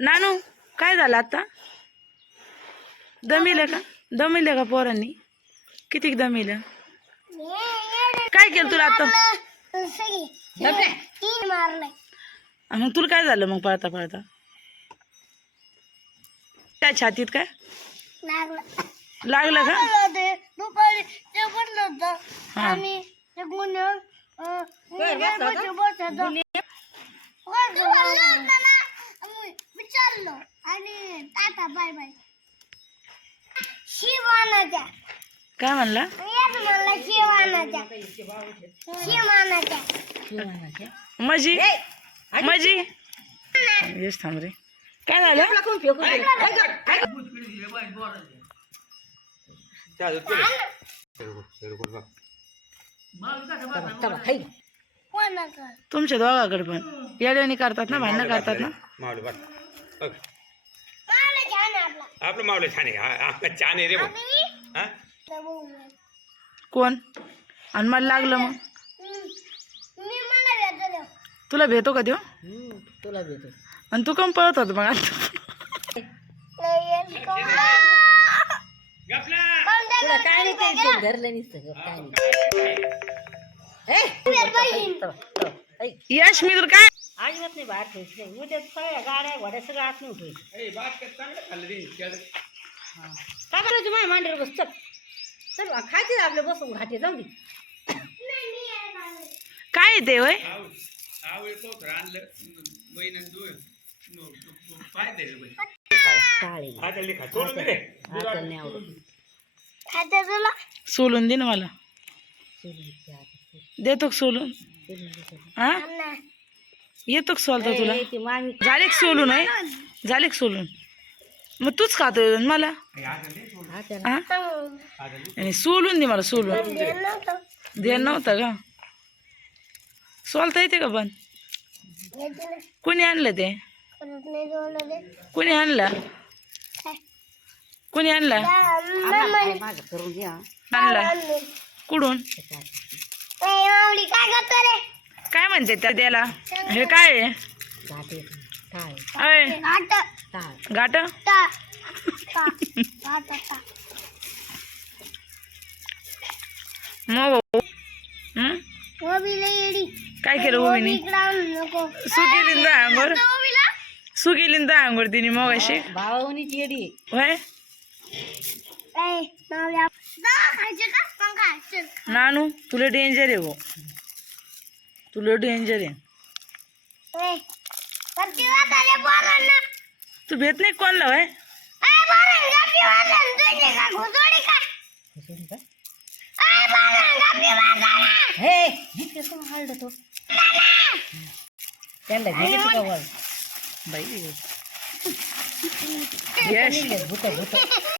नानू काय झालं आता? दमिले का पोरांनी? किती दमिलं? काय केलं तुला आता? मग तुला काय झालं मग पळता पळता? त्या छातीत काय लागलं का? हा. काय म्हणला? मजी मजी येस थांब रे. काय झालं? तुमच्या दोघाकडे पण येड्यानी करतात ना, भांडणं करतात ना. आपलं मावलं छान आहे, छान आहे रे. कोण? आणि मला लागलं मग तुला भेटो का देऊ? तुला भेटू. आणि तू कम पळत होत मग आता? तुला काय नाही ते धरलं नसतं काय नाही. यश मी तुला काय अजिबात नाही बाहेर ठेवायचं नाही. उद्या सगळ्या गाड्या घोड्या सगळं आत नाही उठवायचं. काय करायचं माझ्या मांडीवर बस. चल चल खायचे आपल्या बसून घाटे जाऊ दे. काय येते वय? सोलून दे ना मला. देतो का सोलून? हा येतो का सोलता तुला? झाले का सोलून? आहे झाले का सोलून? मग तूच खातो मला. आणि सोलून दे मला. सोलून दे नव्हतं का? सोलता येते का पण? कोणी आणलं ते? कोणी आणलं? कोणी आणला? आणला कुठून? काय म्हणते त्या त्याला? हे काय आहे? घाट. काय केलं ओवीनी? सुकेलींदा अंगोर सुकेलींदा अंगोर तिने मग अशी भावानीच येडी होय. नानू तुला डेंजर आहे गो. तुला डेंजर आहे. तू भेट नाही कोणला होय? त्यांना घ्यायची का वळ बाई भूत भूत